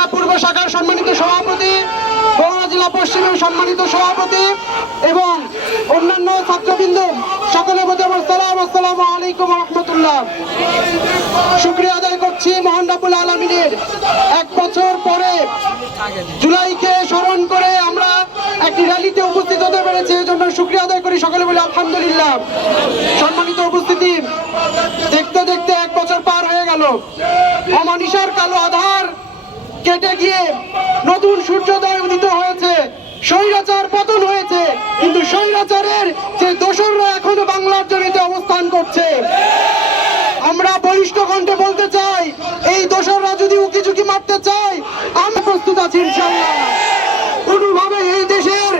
জেলা পূর্ব শাখার সম্মানিত সভাপতি, বগুড়া জেলা পশ্চিমের সম্মানিত সভাপতি এবং অন্যান্য ছাত্রবৃন্দ, সকলের মধ্যে আমার সালাম, আসসালামু আলাইকুম রহমতুল্লাহ। শুক্রিয়া আদায় করছি মহান রাবুল আলমিনের। এক বছর পরে জুলাইকে স্মরণ করে আমরা একটি র্যালিতে উপস্থিত হতে পেরেছি এই জন্য শুক্রিয়া আদায় করি সকলে বলে আলহামদুলিল্লাহ। সম্মানিত উপস্থিতি দেখতে দেখতে এক বছর পার হয়ে গেল। অমানিসার কালো আধার কেটে গিয়ে নতুন সূর্যোদয় উদিত হয়েছে। স্বৈরাচার পতন হয়েছে, কিন্তু স্বৈরাচারের যে দোসররা এখনও বাংলার জমিতে অবস্থান করছে, আমরা বলিষ্ঠ কণ্ঠে বলতে চাই, এই দোসররা যদি উকি ঝুঁকি মারতে চাই আমরা প্রস্তুত আছি কোনোভাবে এই দেশের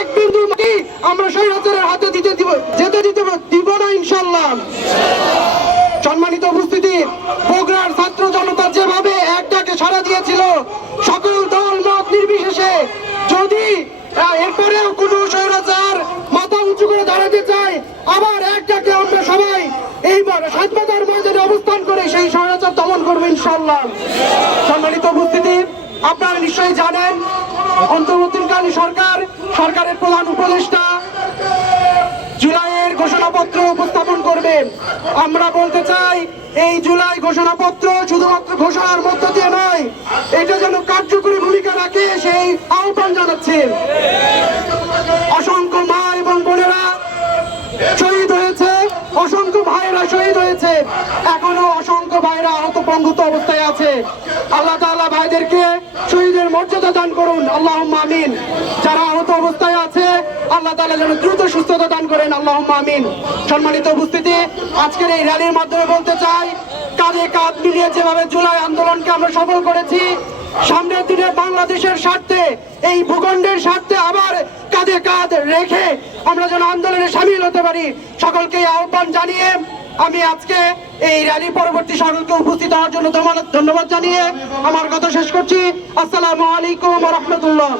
এক বিন্দু মাটি আমরা স্বৈরাচারের হাতে দিতে দিব যেতে দিতে দিব না ইনশাল্লাহ সম্মানিত উপস্থিতি এইবার সাতবাজার ময়দানে অবস্থান করে, সেই স্বৈরাচার দমন করব ইনশাল্লাহ সম্মানিত উপস্থিতি, আপনারা নিশ্চয়ই জানেন, অন্তর্বর্তীকালীন সরকার, সরকারের প্রধান উপদেষ্টা জুলাইয়ের ঘোষণাপত্র উপস্থাপন করবে। আমরা বলতে চাই, এই জুলাই ঘোষণাপত্র শুধুমাত্র ঘোষণার মধ্য দিয়ে নয়, এটা যেন কার্যকরী ভূমিকা রাখে, সেই আহ্বান জানাচ্ছে অসংখ্য মা এবং বোনেরা শহীদ হয়েছে অসংখ্য ভাইরা শহীদ হয়েছে এখনও অসংখ্য ভাইরা আহত পঙ্গুত অবস্থায় আছে। আল্লাহ তাআলা ভাইদেরকে শহীদের মর্যাদা দান করুন। আল্লাহ আমিন। যারা আহত অবস্থায় আছে, আল্লাহ তাআলা যেন দ্রুত সুস্থতা দান করেন। আল্লাহ আমিন। সম্মানিত উপস্থিতি, আজকের এই র্যালির মাধ্যমে বলতে চাই, কাঁধে কাঁধ মিলিয়ে যেভাবে জুলাই আন্দোলনকে আমরা সফল করেছি, সামনের দিনে বাংলাদেশের স্বার্থে, এই ভূখণ্ডের স্বার্থে আবার কাঁধে কাঁধ রেখে আমরা যেন আন্দোলনে সামিল হতে পারি। সকলকে আহ্বান জানিয়ে আমি আজকে এই র্যালি পরবর্তী সকলকে উপস্থিত হওয়ার জন্য ধন্যবাদ- জানিয়ে আমার কথা শেষ করছি। আসসালামু আলাইকুম রহমতুল্লাহ।